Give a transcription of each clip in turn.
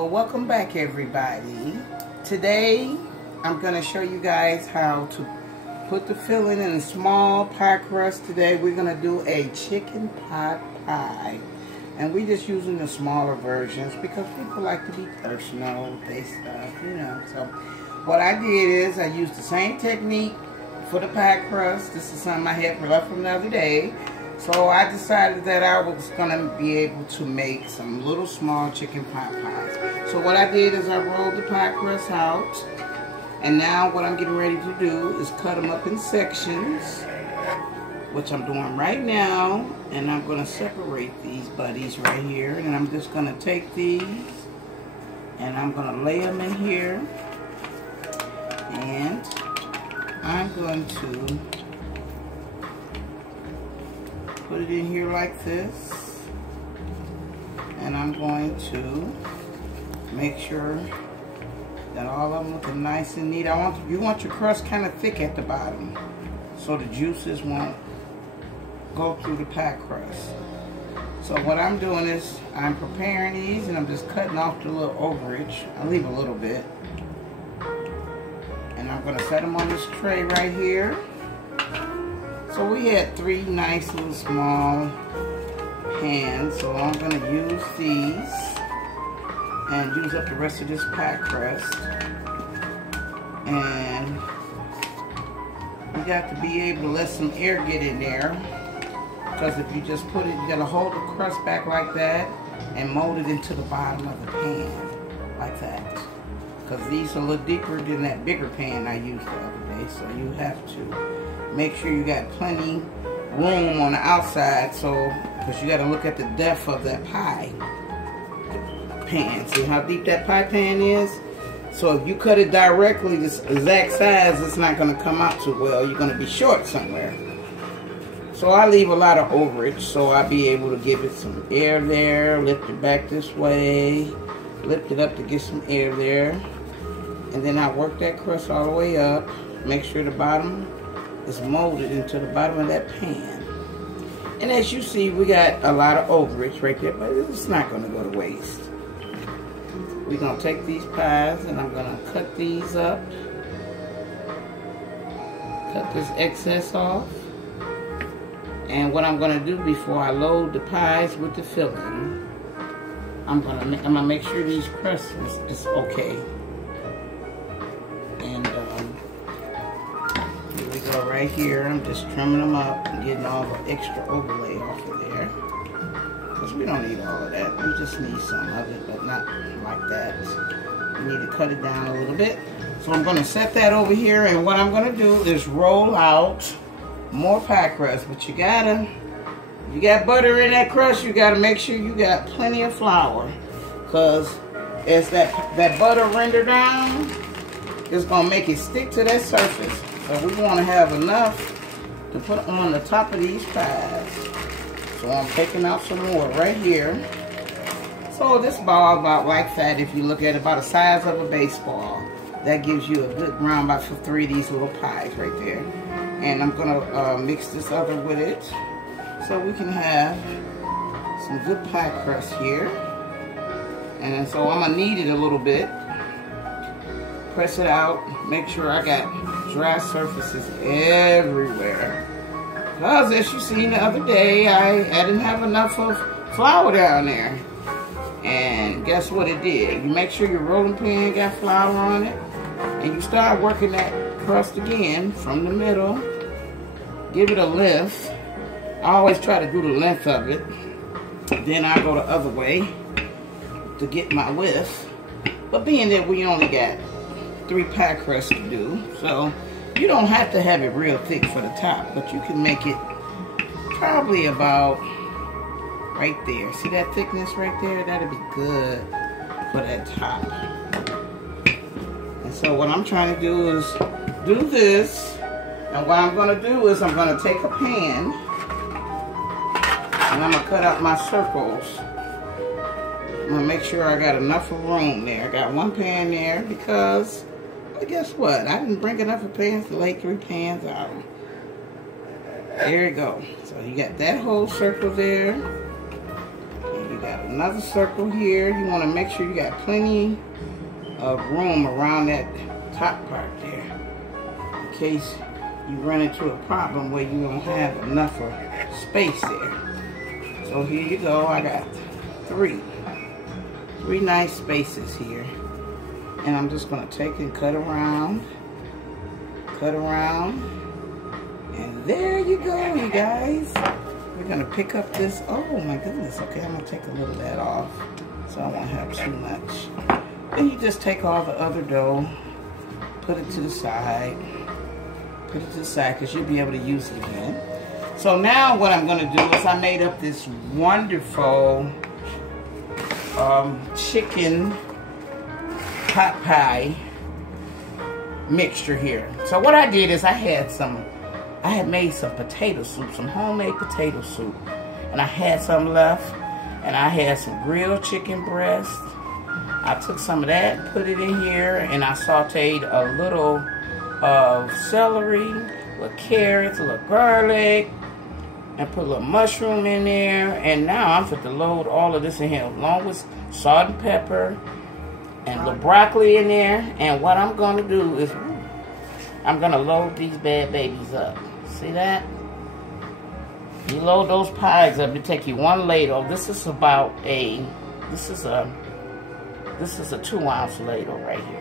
Well, welcome back, everybody. Today I'm going to show you guys how to put the filling in a small pie crust. Today we're going to do a chicken pot pie, and we're just using the smaller versions because people like to be personal with their stuff, you know. So what I did is I used the same technique for the pie crust. This is something I had left from the other day. So I decided that I was going to be able to make some little small chicken pot pies. So what I did is I rolled the pie crust out. And now what I'm getting ready to do is cut them up in sections, which I'm doing right now. And I'm going to separate these buddies right here. And I'm just going to take these and I'm going to lay them in here. And I'm going to put it in here like this, and I'm going to make sure that all of them look nice and neat. You want your crust kind of thick at the bottom so the juices won't go through the pie crust. So what I'm doing is I'm preparing these and I'm just cutting off the little overage. I leave a little bit, and I'm going to set them on this tray right here. So we had 3 nice little small pans, so I'm going to use these and use up the rest of this pie crust. And you got to be able to let some air get in there, because if you just put it, you got to hold the crust back like that and mold it into the bottom of the pan like that, because these are a little deeper than that bigger pan I used the other day. So you have to make sure you got plenty room on the outside, so because you got to look at the depth of that pie pan. See how deep that pie pan is? So if you cut it directly this exact size, it's not going to come out too well. You're going to be short somewhere. So I leave a lot of overage, so I'll be able to give it some air there, lift it back this way, lift it up to get some air there, and then I work that crust all the way up. Make sure the bottom is molded into the bottom of that pan. And as you see, we got a lot of overage right there, but it's not going to go to waste. We're going to take these pies and I'm going to cut these up. Cut this excess off. And what I'm going to do before I load the pies with the filling, I'm going to make sure these crusts is okay. And here we go right here. I'm just trimming them up and getting all the extra overlay off of there, because we don't need all of that. We just need some of it, but not like that. We need to cut it down a little bit. So I'm going to set that over here, and what I'm going to do is roll out more pie crust. But you got butter in that crust, you gotta make sure you got plenty of flour, because as that butter render down, it's gonna make it stick to that surface. So we want to have enough to put on the top of these pies. So I'm taking out some more right here. So this ball about like that, if you look at it, about the size of a baseball. That gives you a good round about for 3 of these little pies right there. And I'm gonna mix this other with it, so we can have some good pie crust here. And so I'm gonna knead it a little bit. Press it out. Make sure I got dry surfaces everywhere. Because as you seen the other day, I didn't have enough of flour down there. And guess what it did? You make sure your rolling pin got flour on it. And you start working that crust again from the middle. Give it a length. I always try to do the length of it. Then I go the other way to get my width. But being that we only got 3 pie crusts to do, so you don't have to have it real thick for the top, but you can make it probably about right there. See that thickness right there? That'll be good for that top. And so what I'm trying to do is do this, and what I'm going to do is I'm going to take a pan and I'm going to cut out my circles. I'm going to make sure I got enough room there. I got 1 pan there because, well, guess what? I didn't bring enough of pans to lay 3 pans out. There you go. So you got that whole circle there. And you got another circle here. You want to make sure you got plenty of room around that top part there, in case you run into a problem where you don't have enough of space there. So here you go. I got three nice spaces here, and I'm just going to take and cut around, and there you go, you guys. We're going to pick up this. Oh my goodness. Okay, I'm going to take a little of that off so I won't have too much. Then you just take all the other dough, put it to the side, because you'll be able to use it again. So now what I'm going to do is I made up this wonderful chicken pot pie mixture here. So what I did is I had made some potato soup, some homemade potato soup, and I had some left, and I had some grilled chicken breast. I took some of that, put it in here, and I sauteed a little of celery, a little carrots, a little garlic, and put a little mushroom in there. And now I'm going to load all of this in here, along with salt and pepper, and a little broccoli in there. And what I'm going to do is I'm going to load these bad babies up. See that? You load those pies up, it take you one ladle. This is about a, this is a 2-ounce ladle right here.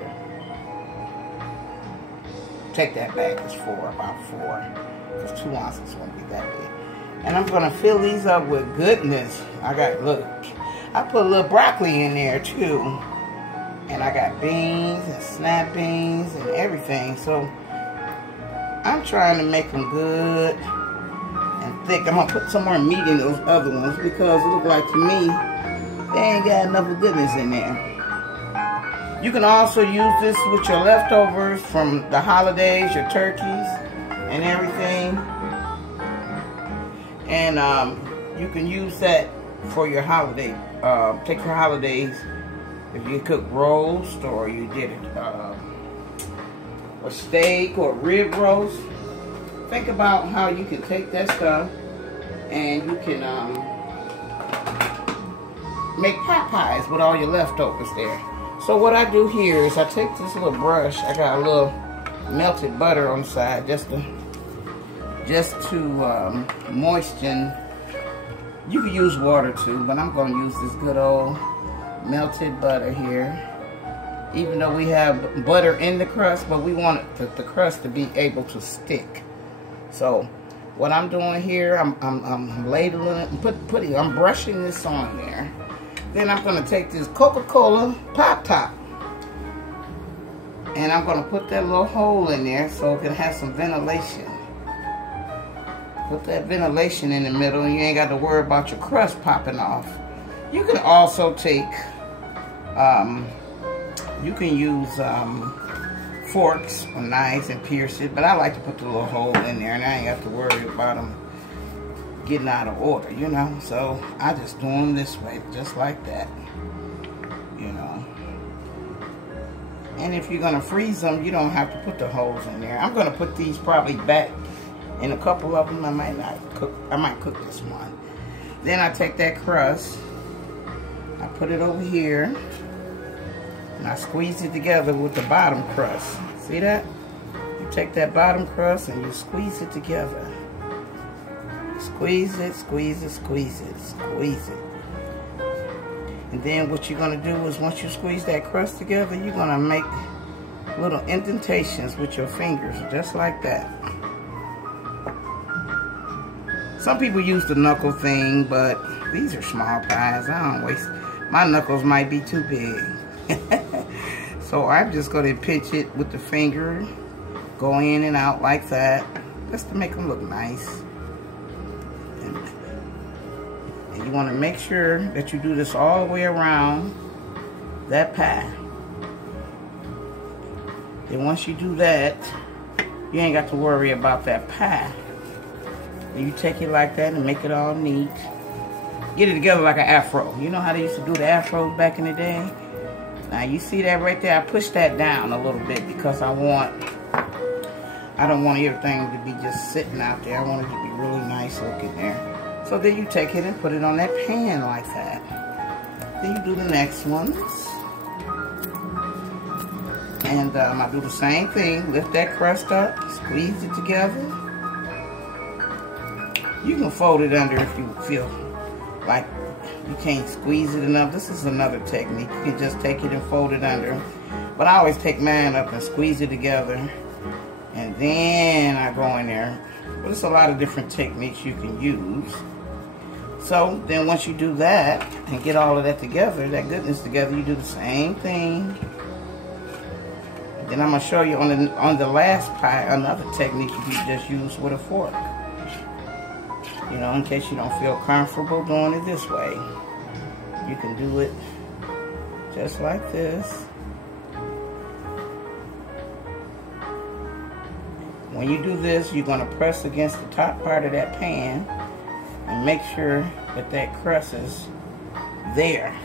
Take that back, it's about 4. Because 2 ounces won't be that big. And I'm gonna fill these up with goodness. I got, look, I put a little broccoli in there too. And I got beans and snap beans and everything. So I'm trying to make them good and thick. I'm gonna put some more meat in those other ones because it looks like to me they ain't got enough of goodness in there. You can also use this with your leftovers from the holidays, your turkeys and everything. And you can use that for your holiday. Take your holidays. If you cook roast or you did a steak or rib roast, think about how you can take that stuff and you can make pot pies with all your leftovers there. So what I do here is I take this little brush. I got a little melted butter on the side just to moisten. You can use water too, but I'm going to use this good old melted butter here. Even though we have butter in the crust, but we want the crust to be able to stick. So what I'm doing here, I'm ladling it and I'm brushing this on there. Then I'm going to take this Coca-Cola Pop Top and I'm going to put that little hole in there so it can have some ventilation. Put that ventilation in the middle and you ain't got to worry about your crust popping off. You can also take, you can use forks or knives and pierce it, but I like to put the little hole in there and I ain't got to worry about them getting out of order, you know. So I just do them this way, just like that, you know. And if you're gonna freeze them, you don't have to put the holes in there. I'm gonna put these probably back in a couple of them. I might cook this one. Then I take that crust, I put it over here, and I squeeze it together with the bottom crust. See that? You take that bottom crust and you squeeze it together. Squeeze it, squeeze it, squeeze it, squeeze it. And then what you're going to do is once you squeeze that crust together, you're going to make little indentations with your fingers, just like that. Some people use the knuckle thing, but these are small pies. I don't waste. My knuckles might be too big. So I'm just going to pinch it with the finger, go in and out like that, just to make them look nice. And you want to make sure that you do this all the way around that pie. Then once you do that, you ain't got to worry about that pie. You take it like that and make it all neat. Get it together like an afro. You know how they used to do the afros back in the day? Now you see that right there? I pushed that down a little bit because I don't want everything to be just sitting out there. I want it to be really nice looking there. So then you take it and put it on that pan like that. Then you do the next ones. And I do the same thing. Lift that crust up, squeeze it together. You can fold it under if you feel like you can't squeeze it enough. This is another technique. You can just take it and fold it under. But I always take mine up and squeeze it together. And then I go in there. But there's a lot of different techniques you can use. So then once you do that and get all of that together, that goodness together, you do the same thing. And then I'm going to show you on the last pie another technique you can just use with a fork. You know, in case you don't feel comfortable doing it this way. You can do it just like this. When you do this, you're going to press against the top part of that pan and make sure that that crust is there,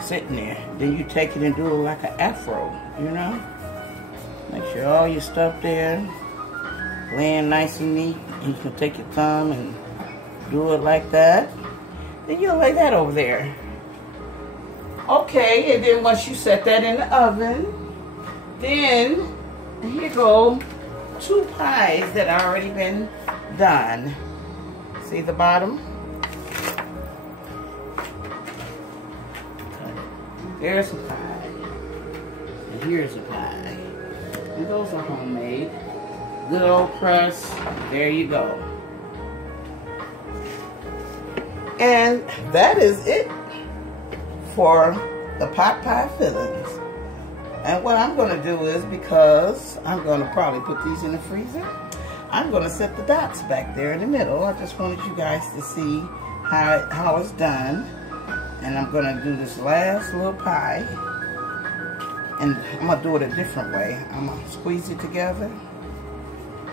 sitting there. Then you take it and do it like an afro, you know? Make sure all your stuff there, laying nice and neat. And you can take your thumb and do it like that. Then you'll lay that over there. Okay, and then once you set that in the oven, then here go 2 pies that already been done. See the bottom? There's a pie. And here's a pie. And those are homemade. Good old crust. There you go. And that is it for the pot pie fillings. And what I'm going to do is, because I'm going to probably put these in the freezer, I'm going to set the dots back there in the middle. I just wanted you guys to see how it's done. And I'm going to do this last little pie. And I'm going to do it a different way. I'm going to squeeze it together.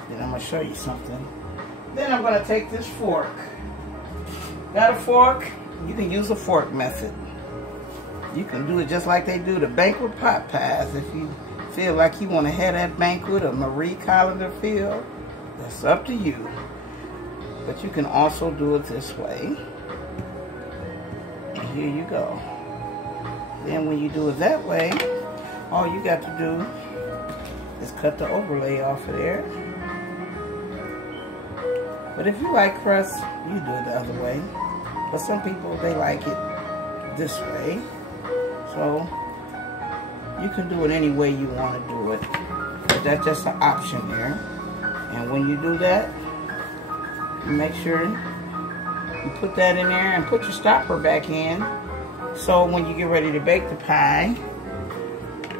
Then I'm going to show you something. Then I'm going to take this fork. Got a fork? You can use a fork method. You can do it just like they do the banquet pot pies. If you feel like you want to have that banquet or Marie Callender feel, that's up to you. But you can also do it this way. And here you go. Then when you do it that way, all you got to do is cut the overlay off of there. But if you like crust, you do it the other way. But some people, they like it this way. So you can do it any way you want to do it. But that's just an option there. And when you do that, you make sure you put that in there and put your stopper back in. So when you get ready to bake the pie,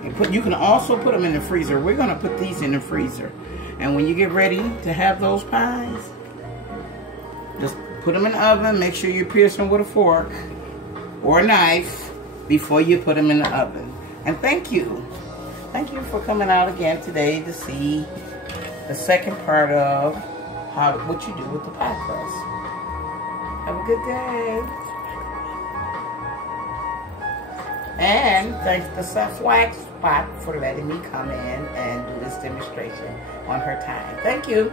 you can also put them in the freezer. We're going to put these in the freezer. And when you get ready to have those pies, just put them in the oven. Make sure you pierce them with a fork or a knife before you put them in the oven. And thank you. Thank you for coming out again today to see the second part of what you do with the pie crust. Have a good day. And thanks to S.W.A.G for letting me come in and do this demonstration on her time. Thank you.